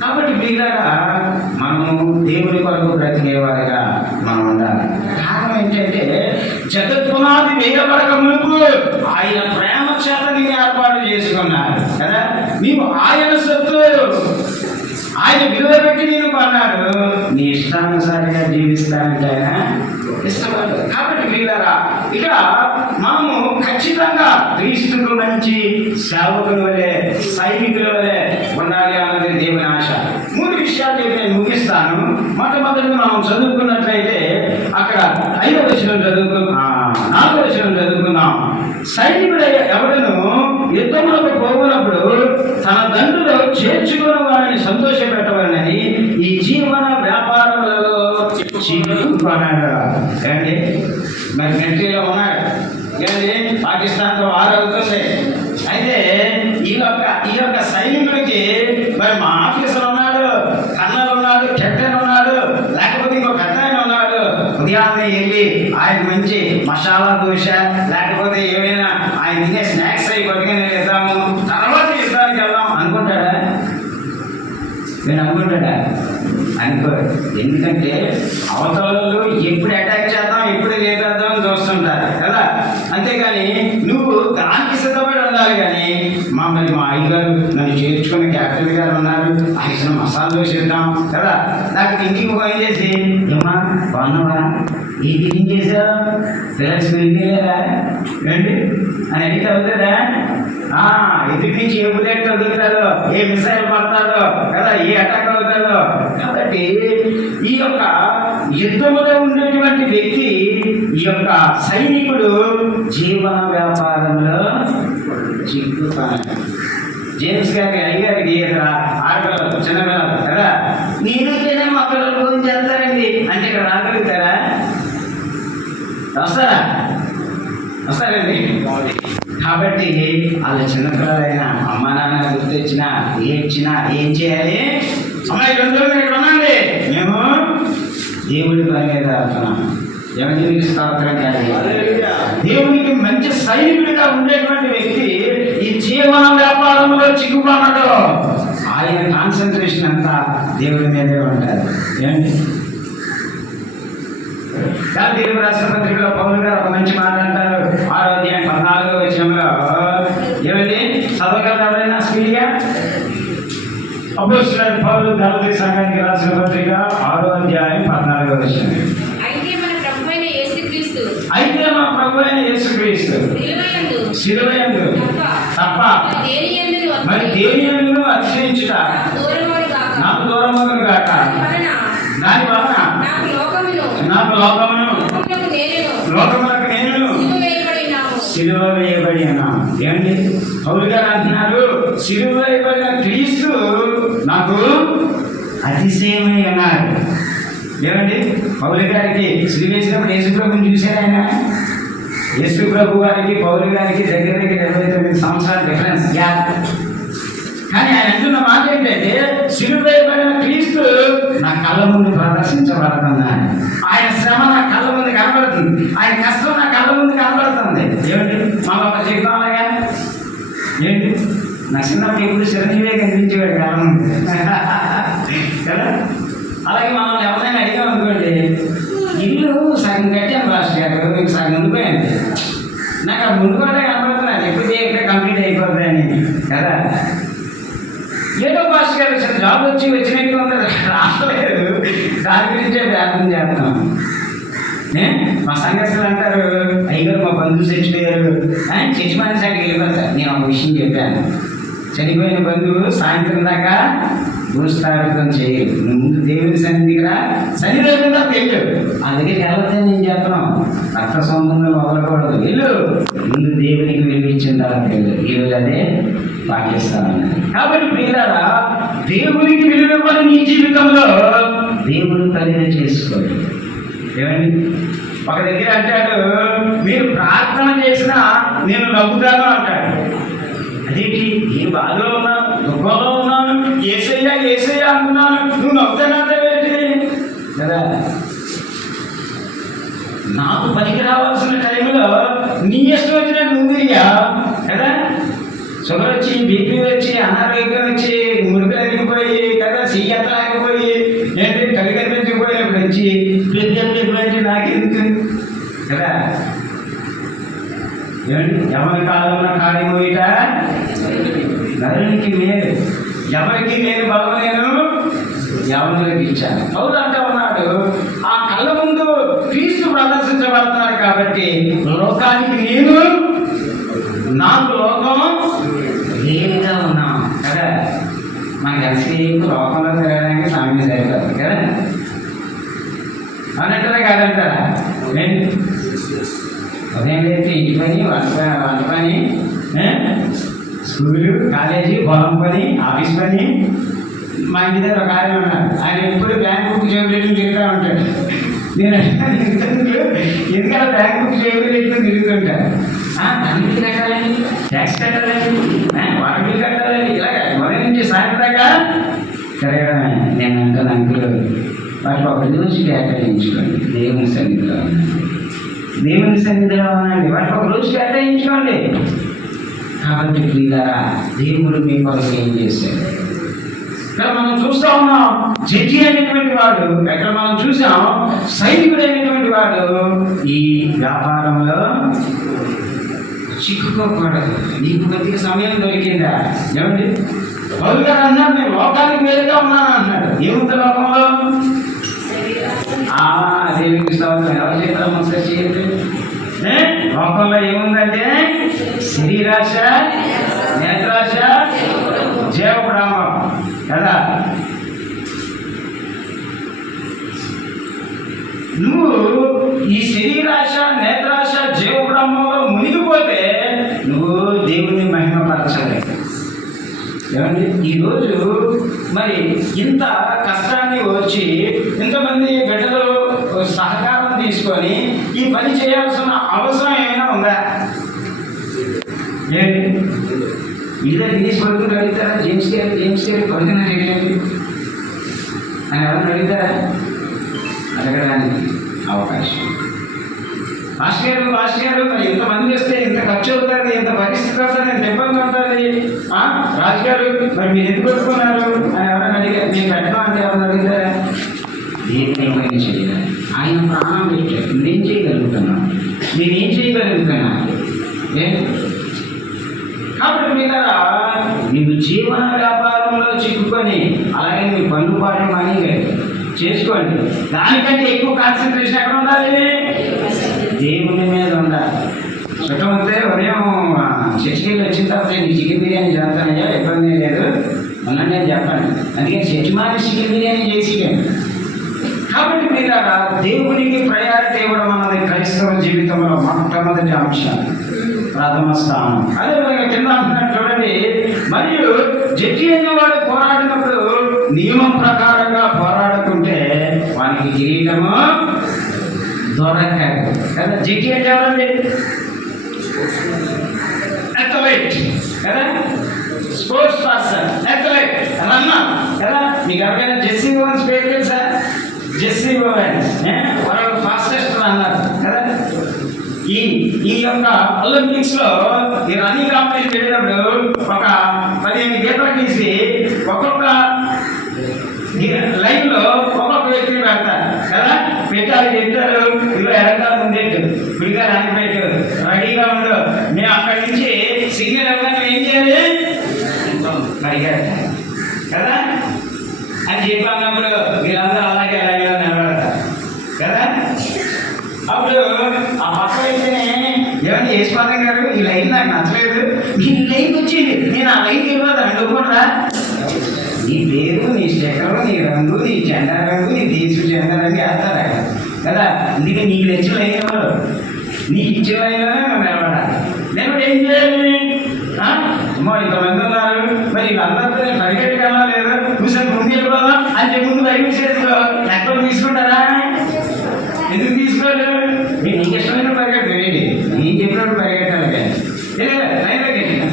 కాబట్టి మీలాగా మనము దేవుని కొరకు బ్రతికేవారిగా మనం ఉండాలి. కారణం ఏంటంటే జగత్పునాది వేయబడక మునుపు ఆయన ప్రేమ చేత నేను ఏర్పాటు చేసుకున్నాను కదా. నీవు ఆయన సొత్తు, ఆయన విలువ పెట్టి నేను కొన్నాడు. నీ ఇష్టానుసారిగా జీవిస్తానంటే ఆయన ఇష్టపడదు. కాబట్టి వీళ్ళరా ఇక్కడ మనము ఖచ్చితంగా క్రీస్తుకు మంచి సేవకుల వలె సైనికుల వలె ఉండాలి అన్నది దేవుని ఆశ. 3 విషయాలు చెప్పి నేను ముగిస్తాను. మొట్టమొదటి మనం చదువుకున్నట్లయితే అక్కడ 5వ వచనం చదువుకున్నాం, 4వ వచనం చదువుకున్నాం. సైనికుడు ఎవడను యుద్ధములకు పోవునప్పుడు తన దండ్రులు చేర్చుకుని వారిని సంతోష పెట్టవాలని ఈ జీవన వ్యాపారములలో చిక్కుకున్నాడు. ఏంటి మరి మిలిటరీలో ఉన్నాడు, ఏంటి పాకిస్తాన్తో వారు అవుతుంది. అయితే ఈ యొక్క సైనికుడికి మరి మా ఆఫీసర్ ఉన్నాడు, కన్నర్ ఉన్నాడు, కెప్టెన్ ఉన్నాడు, లేకపోతే ఇంకో పెద్ద ఆయన ఉన్నాడు. ఉదయాన్నే వెళ్ళి ఆయన మంచి మసాలా దోశ లేకపోతే ఏమైనా ఆయన తినే స్నాక్స్ అవి పట్టుకుని వెళ్దాము, తర్వాత యుద్ధానికి వెళ్దాం అనుకుంటాడా? నేను అనుకుంటాడా? అనుకో. ఎందుకంటే అవతలలో ఎప్పుడు అటాక్ చేద్దాం, ఎప్పుడు లేపేద్దాం చూస్తుంటారు కదా. అంతేగాని నువ్వు దానికి సిద్ధపడి ఉండాలి. కానీ మరి మా అయ్యగారు నన్ను చేర్చుకున్న క్యాప్టెన్ గారు ఉన్నారు, ఆయన మసాలా దోశ ఇద్దాం కదా. నాకు ఇంటికి ఫోన్ చేసి ఏమా బాగున్నావా, ఈ టిఫిన్ చేసావు, పిల్లలు స్కూల్కి వెళ్ళారా ఏంటి అని అడిగితే అవుతుందా? ఎదుటి నుంచి ఏ బుల్లెట్ వదులుతారో, ఏ మిసైల్ పడతారో కదా, ఏ అటాక్ అవుతారో. కాబట్టి ఈ యొక్క యుద్ధంలో ఉండేటువంటి వ్యక్తి, ఈ యొక్క సైనికుడు జీవన వ్యాపారంలో చిక్కుతాడు. జేమ్స్ గారికి అయ్యగారికి ఆడపిల్లలు చిన్నపిల్లలు కదా, మీరైతేనే మా పిల్లలు ఫోన్ చేస్తారండి అంటే ఇక్కడ రాగలుగుతారా? వస్తారండి. కాబట్టి వాళ్ళ చిన్నపిల్లలైనా అమ్మా నాన్న గుర్తొచ్చినా ఏడ్చినా ఏం చేయాలి? అమ్మాయి ఇక్కడ ఉండండి, మేము దేవుడి పని మీద వెళ్తున్నాం. దేవునికి స్తోత్రం కాదు. దేవునికి మంచి సైనికుడిగా ఉండేటువంటి వ్యక్తి ఈ జీవన వ్యాపారంలో చిక్కుకున్నాడు. ఆయన కాన్సన్ట్రేషన్ అంతా దేవుడి మీదే ఉంటారు. ఏంటి తెలుగు రాష్ట్ర పత్రికలో పౌలు గారు ఒక మంచి మాట అంటారు. 6వ అధ్యాయం 14వ వచనంలో ఏమండి చదవగలరు ఎవరైనా స్పీడ్గా? అపోస్తలుడైన పౌలు గలతీ సంఘానికి రాసిన పత్రిక 6వ అధ్యాయం 14వ వచనం. అయితే మన ప్రభువైన యేసుక్రీస్తు శిలువయందు తప్ప మరి దేనియందును అతిశయించుట నాకు దూరమగును గాక. దాని వలన నాకు లోకములకు నేను సిలువ వేయబడి ఉన్నాను. ఏమండి పౌలు గారు అంటున్నారు, సిలువ వేయబడిన క్రీస్తు నాకు అతిశయమై ఉన్నారు. ఏమండి పౌలు గారికి సిలువ వేసినప్పుడు యేసుప్రభుని చూశారు ఆయన. యేసుప్రభు గారికి పౌలు గారికి దగ్గర 29 సంవత్సరాల డిఫరెన్స్ గ్యాప్. కానీ ఆయన అంటున్న మాట ఏంటంటే, సిలువ వేయబడిన క్రీస్తు నా కళ్ళ ముందు ప్రదర్శించబడుతున్నాను. ఆయన శ్రమ నా కళ్ళ ముందు కనబడుతుంది, ఆయన కష్టం నా కళ్ళ ముందు కనబడుతుంది. ఏమిటి మా ఒక జీవితంలాగా ఏంటి నా చిన్నప్పుడు ఎప్పుడు చిరంజీవే కనిపించేవాడు కళ్ళ ముందు కదా. అలాగే మనం ఎవరైనా అడిగాం అనుకోండి, ఇల్లు సగం కట్టాను రాష్ట్ర గారు, మీకు సగం ఉండిపోయింది, నాకు ఆ ముందు కూడా కనబడుతున్నాను, ఎప్పుడు కంప్లీట్ అయిపోతుంది అని కదా. ఏదో భాష గారు జాబ్ వచ్చినట్టు ఉంటుంది, రావలేదు, దాని గురించే ప్రార్థన చేస్తున్నాం. మా సంఘస్థులు అంటారు, అయ్యగారు మా బంధువు చచ్చిపోయారు, చచ్చిపోయిన సైడ్కి వెళ్ళిపోతారు. నేను ఒక విషయం చెప్పాను, చనిపోయిన బంధువు సాయంత్రం దాకా భూస్థాపితం చేయరు, నువ్వు ముందు దేవుని సన్నిధిగా సన్నిధిగా వెళ్ళు. అందుకే వెళ్ళొద్దని నేను చెప్తున్నాం, రక్త సంబంధం వదలకూడదు, వెళ్ళు, ముందు దేవునికి వినిపించిన తర్వాత వెళ్ళు. ఈరోజు అదే పాటిస్తానని. కాబట్టి ప్రియులారా, దేవునికి విలువని నీ జీవితంలో దేవుడు కలిగి చేసుకోండి. ఏమండి ఒక దగ్గర అంటాడు, మీరు ప్రార్థన చేసినా నేను నవ్వుతాను అంటాడు. అదేంటి, నేను బాధలో ఉన్నాను, దుఃఖంలో ఉన్నాను, ఏసయ్యా అంటున్నాను, నువ్వు నవ్వుతానంటావేంటి కదా. నాకు పనికి రావాల్సిన టైంలో నీ ఇష్టం వచ్చినట్టు నువ్వు తిరిగా కదా. షుగర్ వచ్చి, బీపీ వచ్చి, అనారోగ్యం వచ్చి, ముడుకులు ఎదిగిపోయి కదా, సీఎంత లేకపోయి ఏంటి కళ్ళు కనిపించకపోయినప్పుడు వచ్చి ఎప్పుడు నాకెందుకు కదా. ఏమండి ఎవరి కాలంలో కార్యము ఇట నరునికి లేదు, ఎవరికి నేను బలం నేను ఎవరికి ఇచ్చాను. పౌలు అంటూ ఉన్నాడు, ఆ కళ్ళ ముందు క్రీస్తు ప్రదర్శించబడుతున్నారు కాబట్టి లోకానికి నేను, నాకు లోకం వేరుగా ఉన్నాం కదా. మనకి ఎంతసేపు లోకంలో తిరగడానికి సమయం సరిపోతుంది కదా. అవునంటారా కాదంటారా? ఉదయం లేకపోతే ఇంటి పని, వంట పని, స్కూలు, కాలేజీ, పొలం పని, ఆఫీస్ పని. మా ఇంటి దగ్గర ఒక ఆయన ఉన్నారు, ఆయన ఎప్పుడు బ్యాంక్ బుక్ చేయబడి తిరుగుతూ ఉంటాడు. నేను ఎందుకంటే బ్యాంక్ బుక్ చేయబడి తిరుగుతుంటాను. అన్నిటి కట్టాలండి, ట్యాక్స్ కట్టాలండి, వాటర్ బిల్ కట్టాలండి, ఇలాగ ఉదయం నుంచి సాయంత్రం దాకా తిరగడమే. నేను అంటాను, అంకులు వాటికి ఒక రోజు కేటాయించుకోండి దేవుని సన్నిధిలో, దేవుని సన్నిధిలో ఉండండి, వాటికి ఒక రోజు కేటాయించుకోండి. కాబట్టి ప్రియులారా, దేవుడు మీ కొరకు ఏం చేశాడు? ఇక్కడ మనం చూస్తూ ఉన్నాం, జడ్జి అనేటువంటి వాడు, ఇక్కడ మనం చూసాం సైనికుడు అనేటువంటి వాడు ఈ వ్యాపారంలో చిక్కుకోకూడదు. నీకు కొద్దిగా సమయం దొరికిందా? ఏమండి పౌలు గారు అన్నాడు, నేను లోకానికి వేరుగా ఉన్నాను అన్నాడు. ఏముంది లోకంలో? దేవునికి స్తోత్రం. ఎవరు చెప్పారు? ఒకసారి చేయండి. లోకంలో ఏముందంటే శరీరాశ, నేత్రాశ, జీవప్రామం కదా. నువ్వు ఈ శరీరాశ, నేత్రాశ, జీవబ్రహ్మంలో మునిగిపోతే నువ్వు దేవుని మహిమపరచలేవు. ఏమండి ఈరోజు మరి ఇంత కష్టాన్ని వచ్చి ఇంతమంది బిడ్డలు సహకారం తీసుకొని ఈ పని చేయాల్సిన అవసరం ఏమైనా ఉందా? ఏంటి ఇదే దినేష్ పడుకుని అడుగుతారా? జేమ్స్ గారు పడుకుని అడిగారు అని ఎవరిని అడుగుతారా? అడగడానికి అవకాశం. మాస్టర్ గారు మరి ఇంతమంది వస్తే ఇంత ఖర్చు అవుతుంది, ఇంత పరిస్థితి వస్తుంది, ఇంత ఇబ్బంది ఉంటుంది. రాజుగారు మరి మీరు ఎందుకు పెట్టుకున్నారు అని ఎవరైనా అడిగారు? నేను పెట్టడం అంటే ఎవరైనా అడుగుతారా? దేనికైనా చేయాలి. ఆయన ప్రాణం పెట్టారు. నేనేం చేయగలుగుతున్నాను? నేనేం చేయగలుగుతున్నాను? కాబట్టి మీద నీవు జీవన వ్యాపారంలో చిక్కుకొని అలాగే నీ పన్ను పాటు మనీ చేసుకోండి. దానికంటే ఎక్కువ కాన్సన్ట్రేషన్ ఎక్కడ ఉండాలి? దేవుని మీద ఉండాలి. చుట్టం వస్తే ఉదయం చర్చికి వచ్చిన తర్వాత నీకు చికెన్ బిర్యానీ చేస్తానయ్యా, ఇబ్బంది లేదు అన్నట్టు నేను చెప్పండి. అందుకని చర్చి మారి చికెన్ బిర్యానీ చేసి. కాబట్టి మీద దేవునికి ప్రయారిటీ ఇవ్వడం అన్నది క్రైస్తవ జీవితంలో మొట్టమొదటి అంశం, ప్రథమ స్థానం. అదేవిధంగా కింద అంటున్నాడు చూడండి, మరియు జడ్జి అయిన వాడు పోరాడినప్పుడు నియమం ప్రకారంగా పోరాడుకుంటే వానికి కిరీటము దొరకదు కదా. జడ్జి అంటే ఎవరండి? అథ్లెట్ కదా, స్పోర్ట్స్ పర్సన్, అథ్లెట్, రన్నర్ కదా. మీకు ఎవరికైనా జెస్సీ ఓవెన్స్ పేరు తెలుసా? Jesse Owens world fastest runner కదా. ఈ యొక్క ఒలింపిక్స్ లో ఈ రన్నింగ్ కాంపిటీషన్ వెళ్ళినప్పుడు ఒక 15 గీతలు తీసి ఒక్కొక్క లైన్ లో ఒక్కొక్క వ్యక్తిని పెడతారు కదా. పెట్టాలి చెప్తారు, ఇలా ఎడతారు ముందేట్టు విడిగా రాని పెట్టు రెడీగా ఉండు, మేము అక్కడి నుంచి సిగ్నల్ ఇవ్వగానే ఏం చేయాలి? పరిగెత్తాలి కదా అని చెప్పి అన్నప్పుడు వీళ్ళందరూ అలాగే అలాగే నిలబడతారు కదా. అప్పుడు ఆ పక్క అయితేనే ఏమన్నా యశ్వాదం గారు ఈ లైన్ నాకు నచ్చలేదు, మీ లైన్ వచ్చింది, నేను ఆ లైన్కి వెళ్ళిపోతాను ఒప్పుకుంటా. నీ పేరు, నీ స్టిక్కరు, నీ రంగు, నీ జెండా రంగు, నీ దేశ జెండా రంగు వేస్తారు కదా. అందుకే నీకు నచ్చిన లైన్ ఎవరు? నీకు ఇచ్చిన లైన్లోనే మేము నిలబడాలి. నిలబడి ఏం చేయాలి? అమ్మో ఇంతమంది ఉన్నారు, మరి వీళ్ళందరితో నేను పరిగెట్టుకెళ్ళా లేదు, కూర్చొని ముందు వెళ్ళిపోదాం అని చెప్పి ముందు లైన్ చేతిలో ఎక్కడ తీసుకుంటారా? ఎందుకు తీసుకోలేదు? మీరు నీకు ఇష్టమైన పరిగెట్టండి, నేను చెప్పినప్పుడు పరిగెట్టాలి లైన్లోకి వెళ్ళిన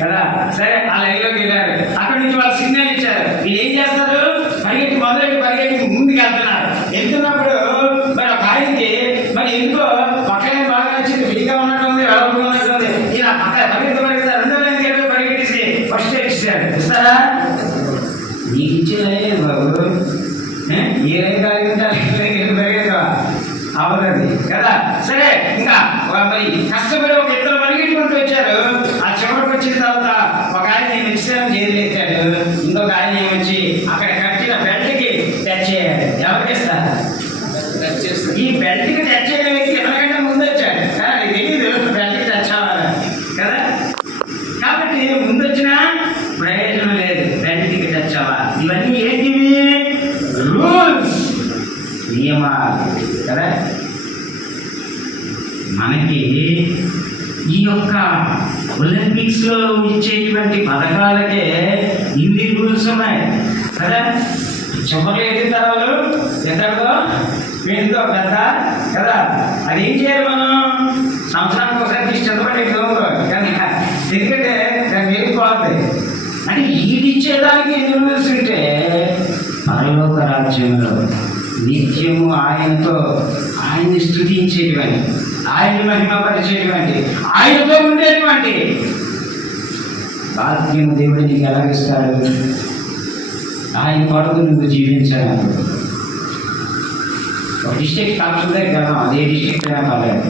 కదా. సరే ఆ లైన్లోకి వెళ్ళారు, అక్కడి నుంచి వాళ్ళు సిగ్నల్ ఇచ్చారు. మీరు ఏం చేస్తారు? పరిగెట్టి పరిగెట్టి ముందుకు వెళ్తున్నప్పుడు మరి ఒక ఆయనకి మరి ఎందుకో పక్కనే బాగా నచ్చింది, విడిగా ఉన్నట్టుంది, వెళ్ళకున్నట్టుంది. ఇలా పక్క పరిగెత్తారు, రెండో లైన్కి వెళ్ళి పరిగెట్టేసి ఫస్ట్ ఇచ్చారు. ఇస్తారా? నీకు ఇచ్చిన లైన్ బాబు, ఏ లైన్ కాలింటే పరిగెత్తవా? అవునండి కదా. సరే ఇంకా మరి కష్టపడి ఒక ఇద్దరు పరిగెట్టుకుంటూ వచ్చారు. ఆ చివరికి వచ్చిన తర్వాత ఒక ఆయన నేను ఇచ్చాను చేతులు ఎత్తాడు, ఇంకొక ఆయన ఏమొచ్చి అక్కడ కట్టిన బెల్ట్కి టచ్ చేయాలి. ఎవరికి ఇస్తారు? ఈ బెల్ట్కి టచ్ చేయడం వ్యక్తి ఎవరికంటే ముందు వచ్చాడు కదా. నీకు తెలియదు బెల్ట్కి టచ్ అవ్వాలి కదా. కాబట్టి ముందు వచ్చినా ప్రయోజనం లేదు, బెల్ట్కి టచ్ అవ్వాలి. ఇవన్నీ ఏంటివి? రూల్స్, నియమాలు కదా. మనకి ఈ యొక్క ఒలింపిక్స్ లో ఇచ్చేటువంటి పథకాలకే ఇన్ని రూల్స్ ఉన్నాయి కదా. చివరి ఎదుగుతారు ఎక్కడితో వీటితో పెద్ద కదా. అది ఏం చేయాలి? మనం సంవత్సరానికి ఒకసారి ఇష్టపడి ఎందుకంటే దాన్ని వెళ్ళిపోతుంది. అంటే ఇది ఇచ్చేదానికి ఎన్ని రూల్స్ ఉంటే పరలోక రాజ్యంలో నిత్యము ఆయనతో ఆయన్ని స్తుతించేటువంటి, ఆయన్ని మహిమపరిచేటువంటి, ఆయనతో ఉండేటువంటి భాగ్యం దేవుడు నీకు ఎలాగిస్తాడు? ఆయన కొరకు నువ్వు జీవించాలి. ఒక డిస్ట్రిక్ట్ కాకుండా కదా, అదే డిస్ట్రిక్ట్ అయినా పర్లేదు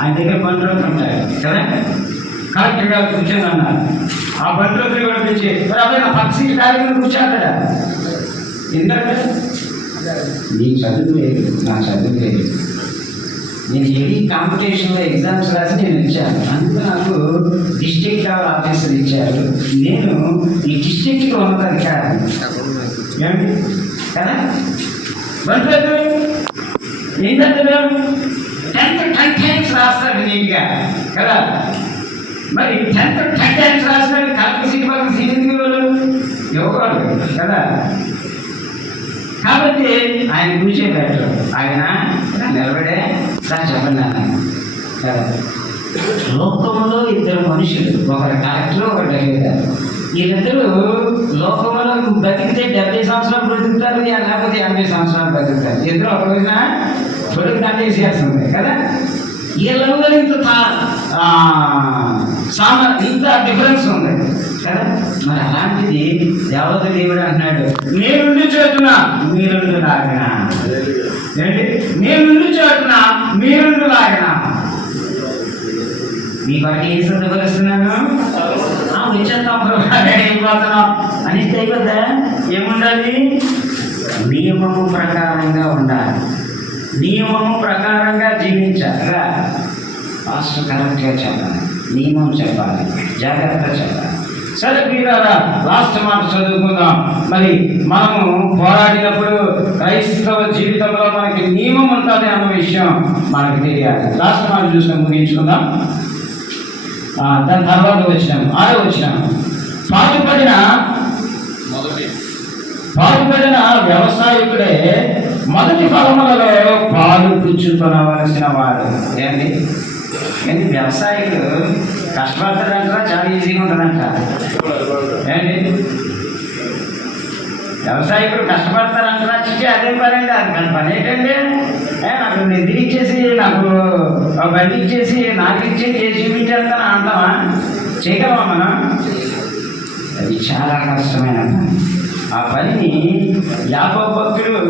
ఆయన దగ్గర బండ్రోతులు ఉంటాయి కదా, కలెక్టర్ గారు కూర్చొని అన్నారు. ఆ బండ్రోతులు కూడా పిలిచి మరి అబ్బాయి నా పక్క సీట్ కార్యక్రమం కూర్చోతాడా? ఎందుకంటే నీకు చదువు లేదు, నా చదువు లేదు. నేను హెవీ కాంపిటీషన్లో ఎగ్జామ్స్ రాసి నేను ఇచ్చాను, అందుకు నాకు డిస్ట్రిక్ట్ లెవెల్ ఆఫీసర్ ఇచ్చారు. నేను ఈ డిస్ట్రిక్ట్కి ఉన్నతాధికారి ఏమిటి కదా. బండ్రోతులు ఏంటంటే 10th 10 times రాస్తాడు నీట్గా కదా. మరి 10th 10 times రాసినాడు కలెక్టర్ సీట్ పక్కన సీట్ ఇవ్వకూడదు కదా. కాబట్టి ఆయన కూర్చోబెట్టారు. ఆయన నిలబడే సార్ చెప్పండి అన్నాను కదా. లోకంలో ఇద్దరు మనుషులు, ఒకరు కలెక్టర్ ఒకరు డెలివరీ. వీళ్ళిద్దరూ లోకంలో బతికితే 70 సంవత్సరాలు బ్రతుకుతారు, లేకపోతే 80 సంవత్సరాలు బతుకుతారు. ఇద్దరు ఒక రోజున కొడుకు దండేసేస్తుంది కదా. వీళ్ళలో ఇంత డిఫరెన్స్ ఉంది కదా. మరి అలాంటిది దేవత దేవుడు అంటున్నాడు, నేనుండి చోటున మీరుండు లాగిన. ఏంటి? నేనుండి చోటున మీరుండు లాగిన. మీ కొరకు ఏం సిద్ధపరుస్తున్నాను? వచ్చేస్తాం అయిపోతున్నాం అని అయిపోద్దా? ఏముండాలి? నియమము ప్రకారంగా ఉండాలి, నియమము ప్రకారంగా జీవించాలిగా. ఫాస్ట్ కరెక్ట్గా చెప్పాలి, నియమం చెప్పాలి, జాగ్రత్త చెప్పాలి. సరే మీరారా, లాస్ట్ మాట చదువుకుందాం. మరి మనము పోరాడినప్పుడు క్రైస్తవ జీవితంలో మనకి నియమం ఉంటుంది అన్న విషయం మనకు తెలియాలి. లాస్ట్ మాట చూసుకొని ముగించుకుందాం. దాని తర్వాత వచ్చినాము 6వ వచనం. పాటుపడిన వ్యవసాయకుడే మొదటి ఫలములలో పాలు పుచ్చుకొనవలసిన వాడు. ఏంటి వ్యవసాయకుడు కష్టపడతాడంటారా? చాలా ఈజీగా ఉంటుందంట. ఏంటి వ్యవసాయకుడు కష్టపడతారంటారా? చిచ్చి అదే పని అండి. అది పని ఏంటండి? నాకు నిధులు ఇచ్చేసి, నాకు బండి ఇచ్చేసి, నాకు ఇచ్చేసి చేసి చూపించేస్తాను అంటామా? చేయగలమా మనం? అది చాలా కష్టమైన పని. ఆ పనిని యాకోబు భక్తుడు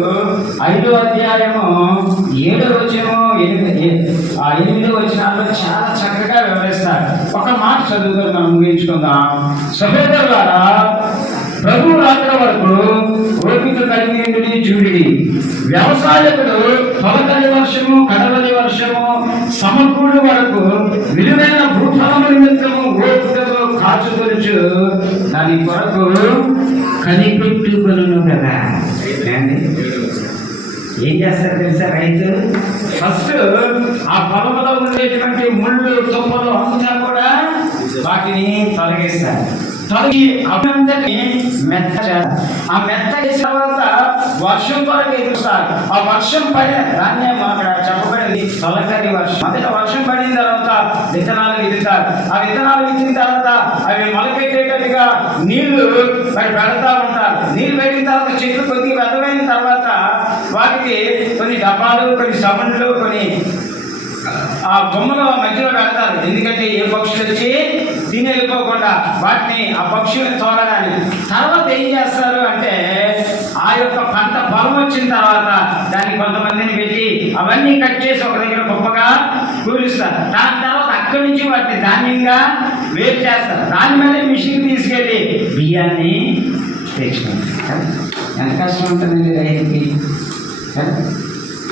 5వ అధ్యాయము 7వ వచనము 8వ వచనాల్లో చాలా చక్కగా వివరిస్తారు. ఒక మాట చదువుకొని మనం ముగించుకుందాం. సహోదరులారా, ప్రభు రాత్రి వరకు ఓపిక కలిగి చూడి. వ్యవసాయకుడు తొలకరి వర్షము, కడవలి వర్షము సమకూడు వరకు విలువైన భూఫలము నిమిత్తము ఓపికతో కాచుకొనుచు దాని కొరకు కనిపెట్టుకొను కదా. ఏం చేస్తారు తెలుసా? రైతు ఫస్ట్ ఆ పొలంలో ఉండేటువంటి ముళ్ళు తుప్పలు అంతా కూడా వాటిని తొలగిస్తారు. తొలగి అవంతని మెత్త, ఆ మెత్త వేసిన తర్వాత వర్షం కొరకు ఎదురుస్తారు. ఆ వర్షం పడిన దాన్నే అక్కడ చెప్పబడింది తొలకరి వర్షం. మొదట వర్షం పడిన తర్వాత విత్తనాలు విత్తుతారు. ఆ విత్తనాలు విత్తిన తర్వాత అవి మొలకెట్టేటట్టుగా నీళ్లు మరి పెడతా ఉంటారు. నీళ్ళు పెట్టిన తర్వాత చెట్లు కొద్దిగా పెద్దమైన తర్వాత వాటికి కొన్ని డబ్బాలు, కొన్ని సబండ్లు, కొన్ని ఆ బొమ్మల మధ్యలో పెడతారు. ఎందుకంటే ఏ పక్షులు వచ్చి తిని వెళ్ళిపోకుండా వాటిని ఆ పక్షులను తోలడానికి. తర్వాత ఏం చేస్తారు అంటే ఆ యొక్క పంట పొలం వచ్చిన తర్వాత దానికి కొంతమందిని పెట్టి అవన్నీ కట్ చేసి ఒక దగ్గర గొప్పగా కూలుస్తారు. దాని తర్వాత అక్కడి నుంచి వాటిని ధాన్యంగా వేరు చేస్తారు. దాని మీద మిషన్ తీసుకెళ్ళి బియ్యాన్ని తెచ్చుకుంటారు. ఎంత కష్టం ఉంటుందండి రైతుకి.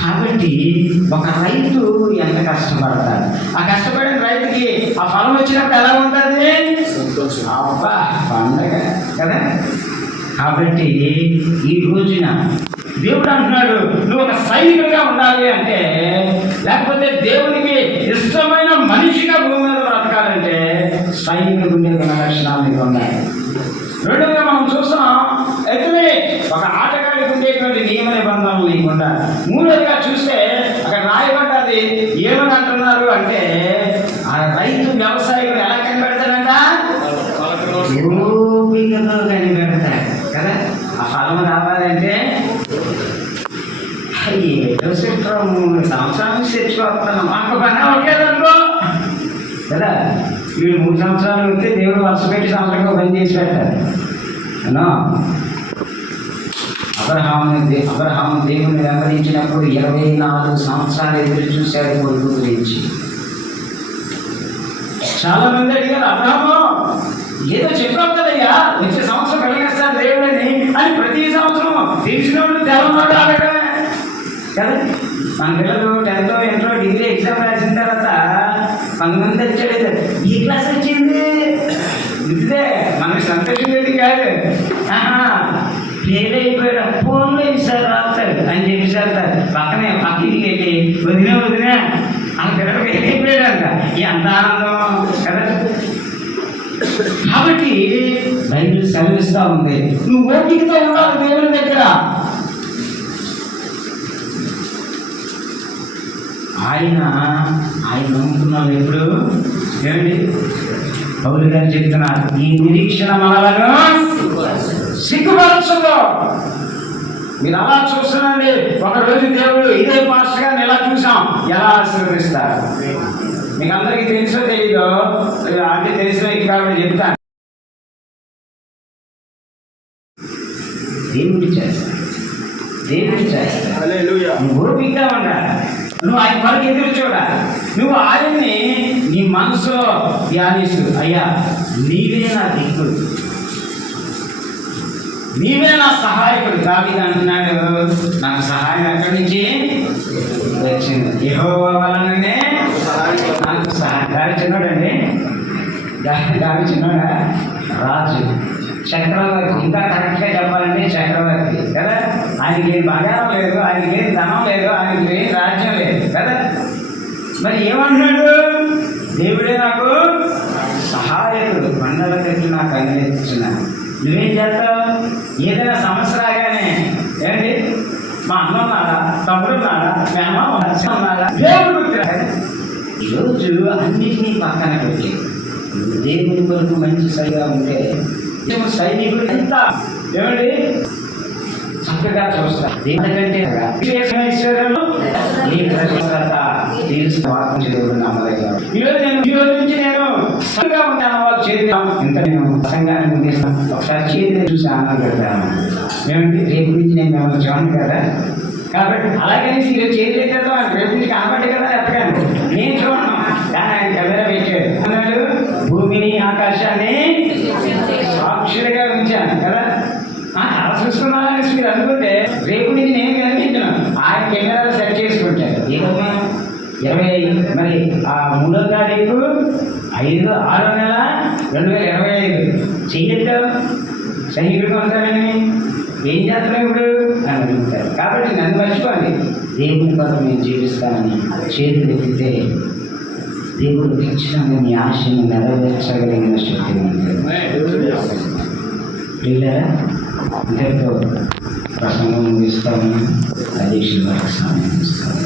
కాబట్టి ఒక రైతు ఎంత కష్టపడతాడు, ఆ కష్టపడిన రైతుకి ఆ ఫలం వచ్చినప్పుడు ఎలా ఉంటుంది? అబ్బా పండగ కదా. కాబట్టి ఈ రోజున దేవుడు అంటున్నాడు, నువ్వు ఒక సైనికుడిగా ఉండాలి అంటే, లేకపోతే దేవునికి ఇష్టమైన మనిషిగా భూమి మీద బ్రతకాలంటే సైనికుడు ఉండే లక్షణాలు నీకు ఉన్నాయి. రెండోగా మనం చూస్తున్నాం, ఎదురే ఒక ఆటగాడికి ఉండేటువంటి నియమ నిబంధనలు నీకుండా. మూడోదిగా చూస్తే అక్కడ రాయబడ్డది ఏమని అంటున్నారు అంటే, ఆ రైతు వ్యవసాయం ఎలా కనిపెడతాడంట? ఓపికతో కనిపెడతాడు కదా. ఆ ఫలం రావాలంటే ఏదో చిత్రం సంవత్సరానికి తెచ్చుకోస్తాను మాకు పని అవ్వట్లేదనుకో కదా. వీడు 3 సంవత్సరాలు వస్తే దేవుడు వర్ష పెట్టి సంవత్సరంగా పని చేసి పెట్టారు అన్నా. అబ్రహాము దేవుని వెంబడించినప్పుడు 24 సంవత్సరాలు ఎదురు చూశాడు కొడుకు గురించి. చాలా మంది అడిగారు, అబ్రహాము ఏదో చెప్పాం కదయ్యా వచ్చే సంవత్సరం కలిగేస్తాడు దేవుడని అని ప్రతి సంవత్సరం తెలిసినోడు తెలవనోడు అడగడమే కదా. మన పిల్లలు 10th ఇంటర్ డిగ్రీ ఎగ్జామ్ రాసిన తర్వాత కొంతమంది వచ్చాడు, ఈ క్లాస్ వచ్చింది ఇదే మనకి సంతోషం లేదు కాదు, ఫెయిల్ అయిపోయాడు ఫోన్లో ఇస్తారు రాస్తాడు అని చెప్పి సార్ పక్కనే పక్కింటికి వెళ్ళి వదినా ఆ పిల్లలు ఫెయిల్ అయిపోయాడంట. ఎంత ఆనందం కదా. కాబట్టి బైబిల్ సెలవిస్తూ ఉంది, నువ్వు ఓపికతో ఉండాలి దేవుని దగ్గర. ఆయన నమ్ముకున్నాడు ఎప్పుడు ఏమండి. పౌలు గారు చెప్తున్నారు, ఈ నిరీక్షణ మనలను సిగ్గుపరచదు. మీరు అలా చూస్తున్నాండి, ఒకరోజు దేవుడు ఇదే పాస్టర్ గారిని ఎలా చూసాం, ఎలా ఆశీర్వదిస్తారు. మీకు అందరికీ తెలుసో తెలీదో అంటే తెలిసిన కాబట్టి చెప్తాను. దేవుడి చేస్తాడు, దేవుడి చేస్తాడు. నువ్వు ఓపికగా ఉండాలి, నువ్వు ఆయన కొరకు ఎదురు చూడాలి, నువ్వు ఆయన్ని నీ మనసులో ధ్యానిస్తూ, అయ్యా నీవే నా దిక్కు, నీవే నా సహాయకుడు. దావీదు అంటున్నాడు, నాకు సహాయం ఎక్కడి నుంచి వచ్చింది, యెహోవా వలననే నాకు సహాయం. దావి చిన్నోడండి, దావి చిన్నోడా, రాజు చక్రవర్తి. ఇంకా కరెక్ట్గా చెప్పాలంటే చక్రవర్తి కదా. ఆయనకి ఏం బంగారం లేదు, ఆయనకి ఏం ధనం లేదు, ఆయనకి ఏం రాజ్యం లేదు కదా. మరి ఏమంటున్నాడు, దేవుడే నాకు సహాయకుడు, మండల కట్టి నాకు అందిస్తున్నాను. నువ్వేం చేస్తావు, ఏదైనా సమస్య రాగానే ఏంటి మా అమ్మ ఉన్నాడా, తమ్ముడు ఉన్నాడా, మీ అమ్మ ఉన్నాడా, దేవుడు గుర్తురాడు. ఈరోజు అన్నిటినీ పక్కన పెట్టి దేవుని కొరకు మంచి సరిగా ఉంటే సైనికుడు ఎంత ఏమండి చక్కగా చూస్తా. ఎందుకంటే ఈరోజు నుంచి నేను సరిగా ఉంటాను, వాళ్ళు చేద్దాం ఇంత నేను సంఘాన్ని ముందేస్తాను, ఒకసారి చేతిని చూసి ఆనందపడతాను. ఏమంటే రేపు నుంచి నేను మిమ్మల్ని చూడండి కదా. కాబట్టి అలాగే ఈరోజు చేయలేదు కదా, రేపు నుంచి కనపడ్డే కదా ఎప్పగాను నేను చూడను, కానీ ఆయన కెమెరా పెట్టాడు అన్నాడు, భూమిని ఆకాశాన్ని సాక్షులుగా ఉంచాను కదా. అలా చూసుకున్నానని మీరు అనుకుంటే రేపు నుంచి నేను కనిపించను, ఆయన కెమెరాలు సెట్ చేసుకుంటాడు. ఏమన్నా 25 మరి ఆ 3వ తారీఖు 5/6 నెల 2025 చెయ్యొద్దాం సైనికుడిగా ఉంటామని ఏం చేస్తాం ఇప్పుడు అని అడుగుతారు. కాబట్టి నన్ను మర్చిపోండి, దేవుని కోసం నేను జీవిస్తానని చేతులు ఎత్తితే దేవుడు ఖచ్చితంగా మీ ఆశను నెరవేర్చగలిగిన శక్తి ఉంటుంది. పిల్లరా ఇంతటితో ప్రసంగం ముగిస్తాము. అధ్యక్షుల వారికి సమయం ఇస్తాము.